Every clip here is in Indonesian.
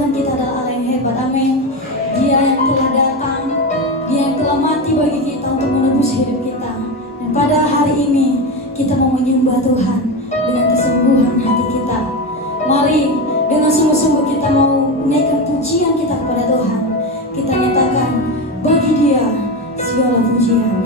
Tuhan kita adalah Allah yang hebat, amin. Dia yang telah datang, Dia yang telah mati bagi kita untuk menebus hidup kita. Dan pada hari ini kita mau menyembah Tuhan dengan kesungguhan hati kita. Mari dengan sungguh-sungguh kita mau menaikkan pujian kita kepada Tuhan. Kita nyatakan bagi Dia segala pujian.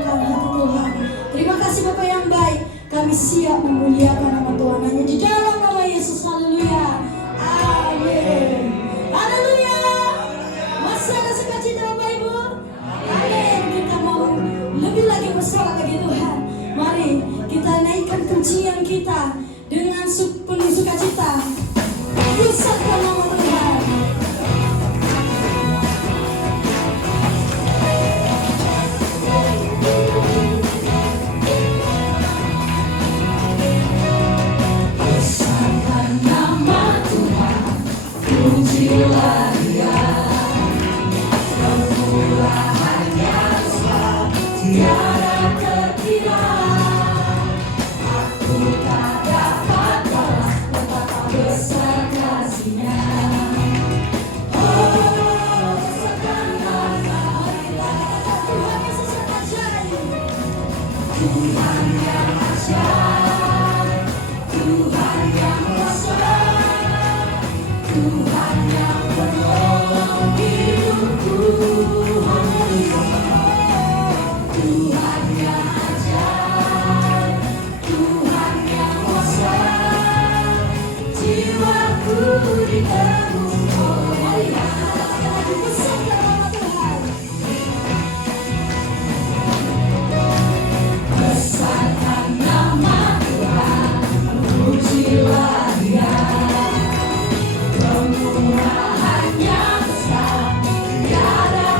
menyenangkan hati Tuhan. Terima kasih Bapak yang baik. Kami siap memuliakan nama Tuhan hanya di dalam nama Yesus. Haleluya. Amin. Haleluya. Masih ada sukacita Bapak Ibu? Amin. Kita mau lebih lagi bersorak bagi Tuhan. Mari kita naikkan pujian kita dengan penuh sukacita. Pujikan nama Tuhan. Besarkan nama Tuhan, pujilah Dia. Kemurahannya besar, tiada terkira. Aku tak dapat balas betapa besar kasih-Nya. Oh, besarkanlah nama Tuhan Yesus yang ajaib. Tuhan yang ajaib, Tuhan yang kuasa, Tuhan yang penolong hidupku. Tuhan yang ajaib, Tuhan yang kuasa, jiwaku ditebus oleh-Nya. Besarkan nama Tuhan, pujilah Dia. Kemurahannya besar, tiada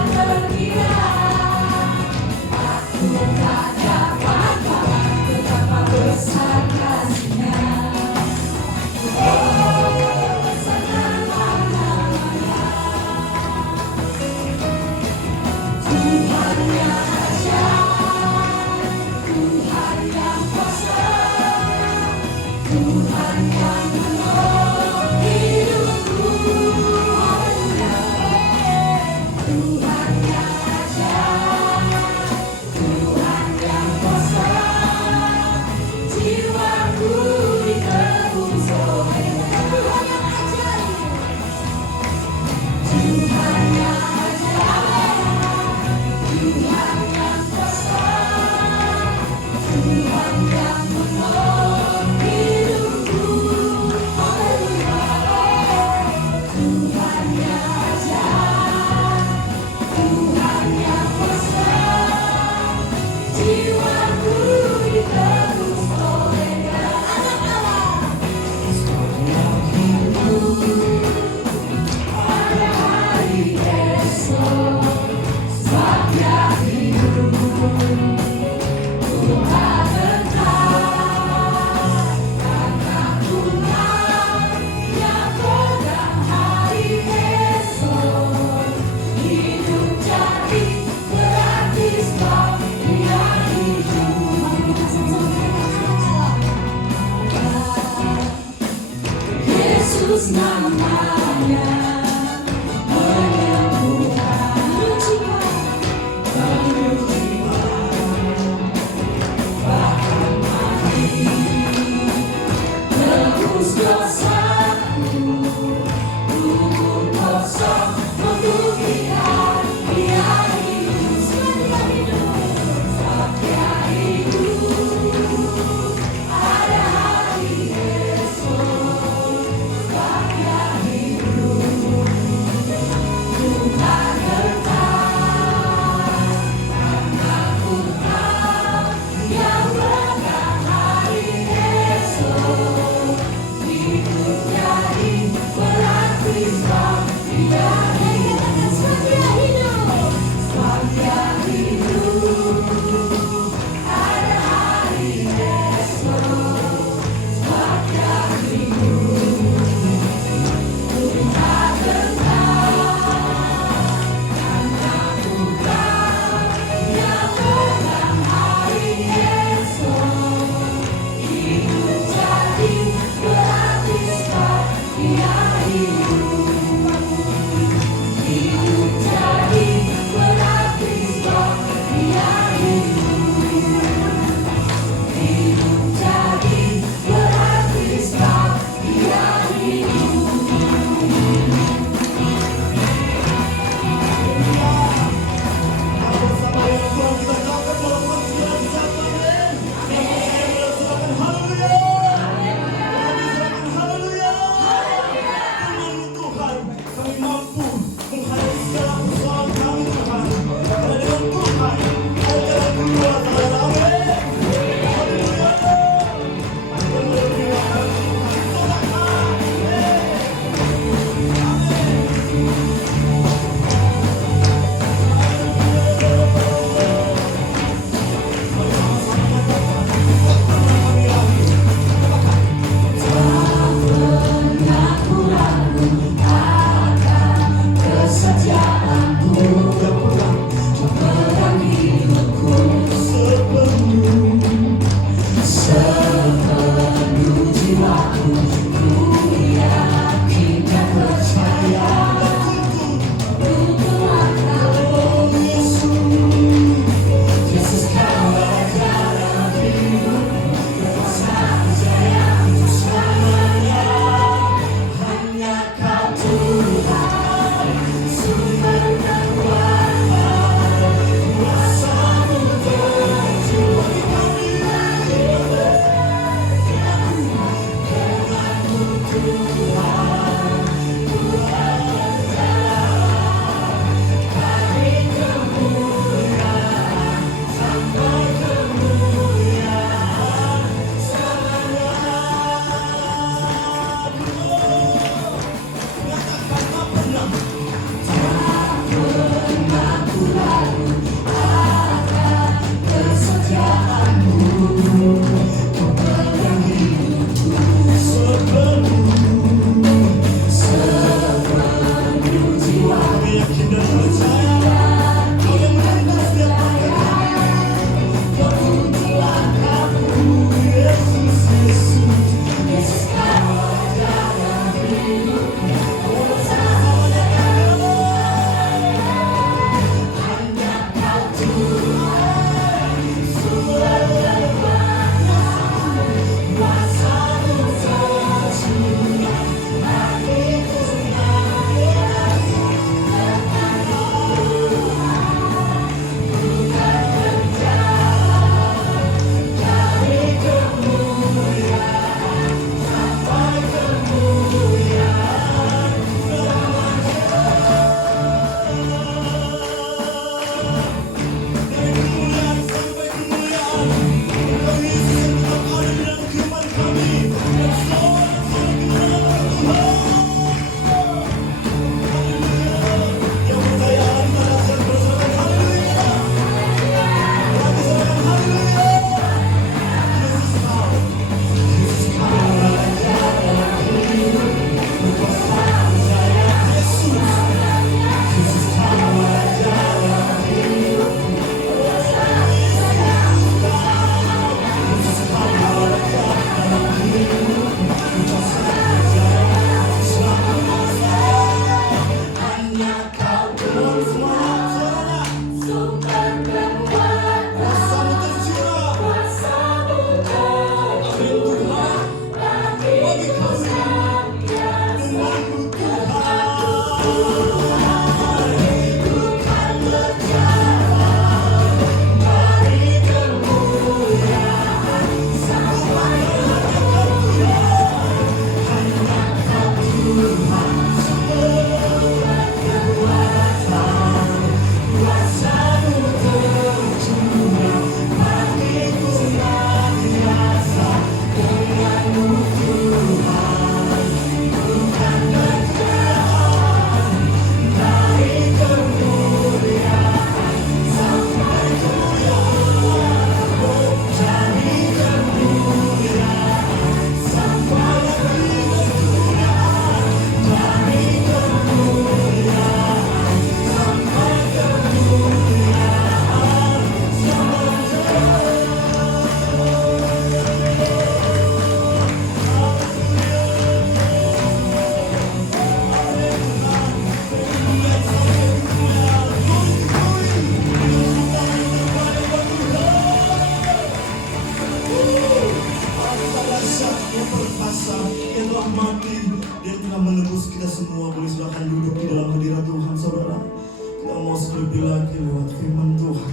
Yesus, kita semua boleh silakan duduk di dalam hadirat Tuhan, saudara. Kita mau lebih lagi lewat firman Tuhan.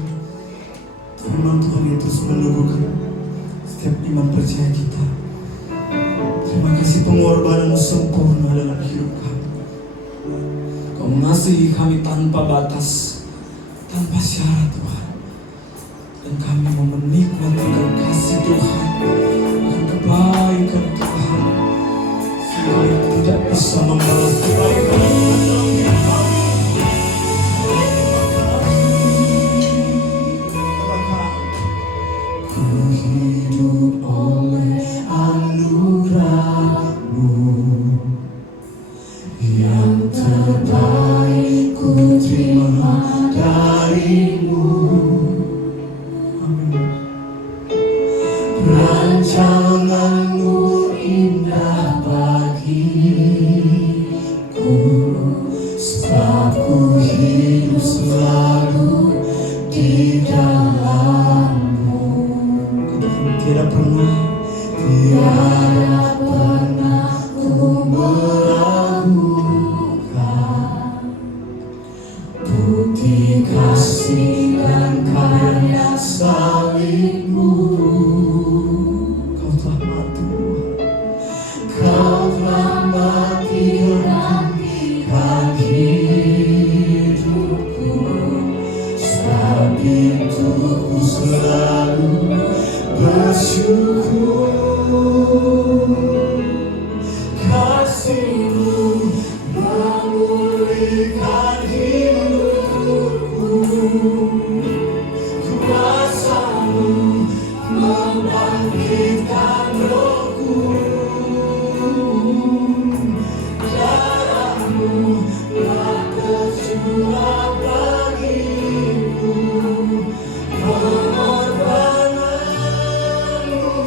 Firman Tuhan yang terus menumbuhkan setiap iman percaya kita. Terima kasih pengorbanan sempurna dalam hidup kami. Kau mengasihi kami tanpa batas, tanpa syarat Tuhan. Dan kami mau menikmati kasih Tuhan, dan kebaikan Tuhan. Kami tidak bisa membalas kebaikan dalam hidup kami. Ku hidup oleh anugerah-Mu, yang terbaik ku terima dari-Mu. Rancangan-Mu indah bagiku, sebab ku hidup selalu di dalam-Mu. Tiada pernah ku meragukan bukti kasih dan karya salib-Mu. Kau telah mati gantikan hidupku, sebab itu ku selalu bersyukur. Kasih-Mu memulihkan hidupku, kuasa-Mu membangkitkan rohku. Darah-Mu telah tercurah bagiku, pengorbanan-Mu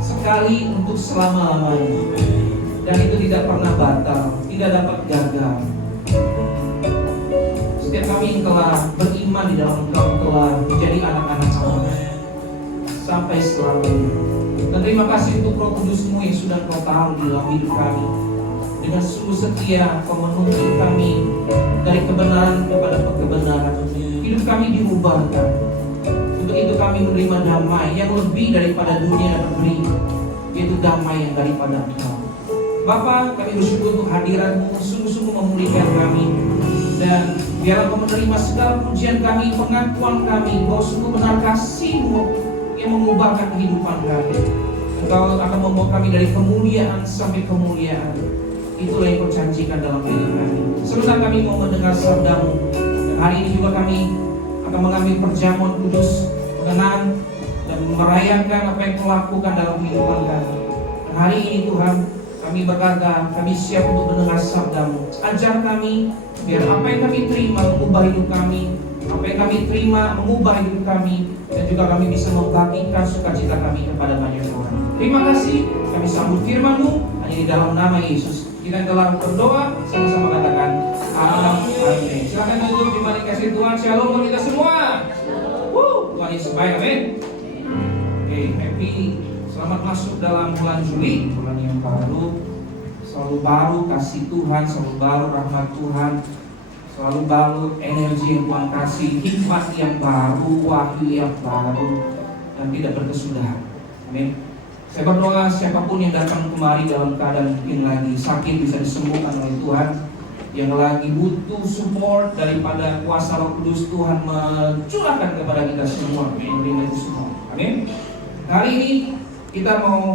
Sekali untuk selama-lamanya, dan itu tidak pernah batal, tidak dapat gagal. Setiap kami yang telah beriman di dalam Engkau telah menjadi anak-anak Allah sampai selamanya. Dan terima kasih untuk Roh Kudus-Mu yang sudah Kau taruh di dalam hidup kami. Dengan sungguh setia Kau menuntun kami dari kebenaran kepada kebenaran. Hidup kami diubahkan. Untuk itu kami menerima damai yang lebih daripada dunia dapat beri, yaitu damai yang daripada Engkau. Bapa, kami bersyukur untuk hadirat-Mu, sungguh-sungguh memulihkan kami. Dan biarlah Kau menerima segala pujian kami, pengakuan kami bahwa sungguh benar kasih-Mu yang mengubahkan kehidupan kami. Engkau akan membawa kami dari kemuliaan sampai kemuliaan. Itulah yang Kau janjikan dalam hidup kami. Sebentar kami mau mendengar sabda-Mu. Dan hari ini juga kami akan mengambil perjamuan kudus, mengenang dan merayakan apa yang Kau lakukan dalam kehidupan kami. Dan hari ini Tuhan, kami berkata, kami siap untuk mendengar sabda-Mu. Ajar kami, biar apa yang kami terima mengubah hidup kami, apa yang kami terima mengubah hidup kami, dan juga kami bisa membagikan sukacita kami kepada banyak orang. Terima kasih, kami sambut firman-Mu hanya di dalam nama Yesus. Kita telah berdoa, sama-sama katakan amin. Silakan tutup, terima kasih Tuhan. Shalom buat kita semua. Tuhan Yesus baik, amin. Oke, happy. Selamat masuk dalam bulan Juli, bulan yang baru. Selalu baru kasih Tuhan, selalu baru rahmat Tuhan, selalu baru energi yang Tuhan kasih, hikmat yang baru, wahyu yang baru, dan tidak berkesudahan. Amin. Saya berdoa siapapun yang datang kemari dalam keadaan mungkin lagi sakit bisa disembuhkan oleh Tuhan, yang lagi butuh support daripada kuasa Roh Kudus, Tuhan mencurahkan kepada kita semua. Amin. Amin. Hari ini kita mau